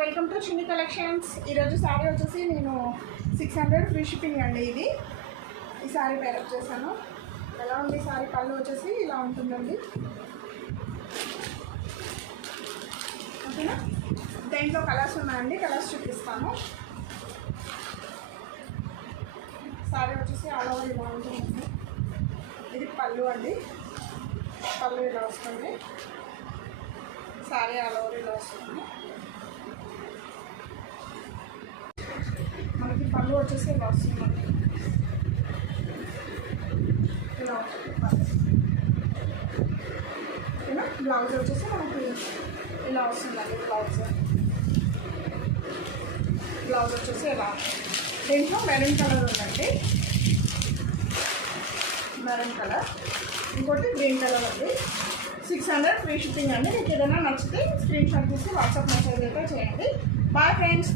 Welcome to చిన్ని collections. ఈరోజు శారీ వచ్చేసి నేను 600 ఫ్రీ షిప్పింగ్ అండి. ఈ శారీ పేరప్ చేశాను. ఎలా ఉంది శారీ? పళ్ళు వచ్చేసి ఇలా ఉంటుందండి. ఓకేనా? దేంట్లో కలర్స్ ఉన్నాయండి, కలర్స్ చూపిస్తాను. శారీ వచ్చేసి ఆల్ ఓవర్ ఇలా ఉంటుందండి. ఇది పళ్ళు అండి. పళ్ళు ఇలా వస్తుంది. శారీ ఆల్ ఓవర్ ఇలా వస్తుంది. మనకి పళ్ళు వచ్చేసి ఇలా వస్తుందండి. ఇలా ఉంటుంది పళ్ళు. ఓకేనా? బ్లౌజ్ వచ్చేసి మనకి ఇలా వస్తుందండి. బ్లౌజ్ వచ్చేసి ఇలా దీంట్లో మెరూన్ కలర్ ఉందండి. మెరూన్ కలర్, ఇంకోటి గ్రీన్ కలర్ అండి. 600 ఫ్రీ షిప్పింగ్ అండి. మీకు ఏదైనా నచ్చితే స్క్రీన్ షాట్ తీసి వాట్సాప్ మెసేజ్ అయితే చేయండి. Bye friends.